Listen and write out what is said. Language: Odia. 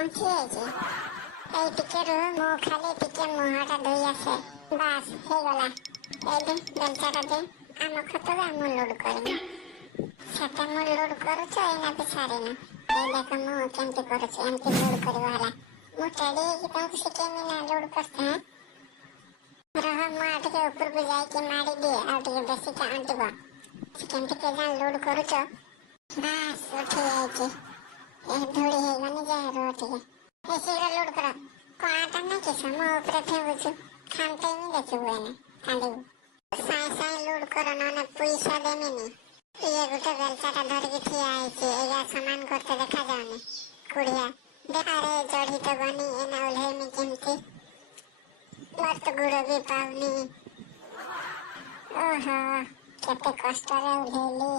ପହଞ୍ଚି ଯାଇଛି। ଏଇ ଟିକେ ରୁହ, ମୁଁ ଖାଲି ଟିକେ ମୁହଁଟା ଧୋଇ ଆସେ। ବାସ୍ ହେଇଗଲା। ଏବେ ବେଲଚାଟା ଦେ, ଆମ ଖତକୁ ମୁଁ ଲୋଡ୍ କରିବି। ସେଟା ମୁଁ ଲୋଡ୍ କରୁଛ, ଏଇନା ବି ସାରିନି। ଏଇ ଦେଖ ମୁଁ କେମିତି କରୁଛି, ଏମିତି ଲୋଡ୍ କରିବ ହେଲା। ମୁଁ ଟେଡ଼ି ହେଇକି ତମକୁ ଶିଖେଇବି ନା ଲୋଡ୍ କରିତେ। ରହ, ମୁଁ ଆଉ ଟିକେ ଉପରକୁ ଯାଇକି ମାଡ଼ି ଦିଏ, ଆଉ ଟିକେ ବେଶୀ ଆଣ୍ଟିବ। କେମିତି କେଜାଣି ଲୋଡ୍ କରୁଛ। ବାସ୍ ଉଠି ଯାଇଛି। ଏ ଧୂଳି ହେଇଗନି ଯେ, ରୁହ ଟିକେ। ଏ ଶୀଘ୍ର ଲୋଡ୍ କର। କଣାଟା ନାଇଁ କି ମୋ ଉପରେ ଫେଙ୍ଗୁଛୁ, ଖାମତେଇ ଦେଖିବୁ ଏନେ କାନ୍ଦିବୁ। ସାଇଁ ସାଇଁ ଲୋଡ୍ କର, ନହେଲେ ପଇସା ଦେମିନି।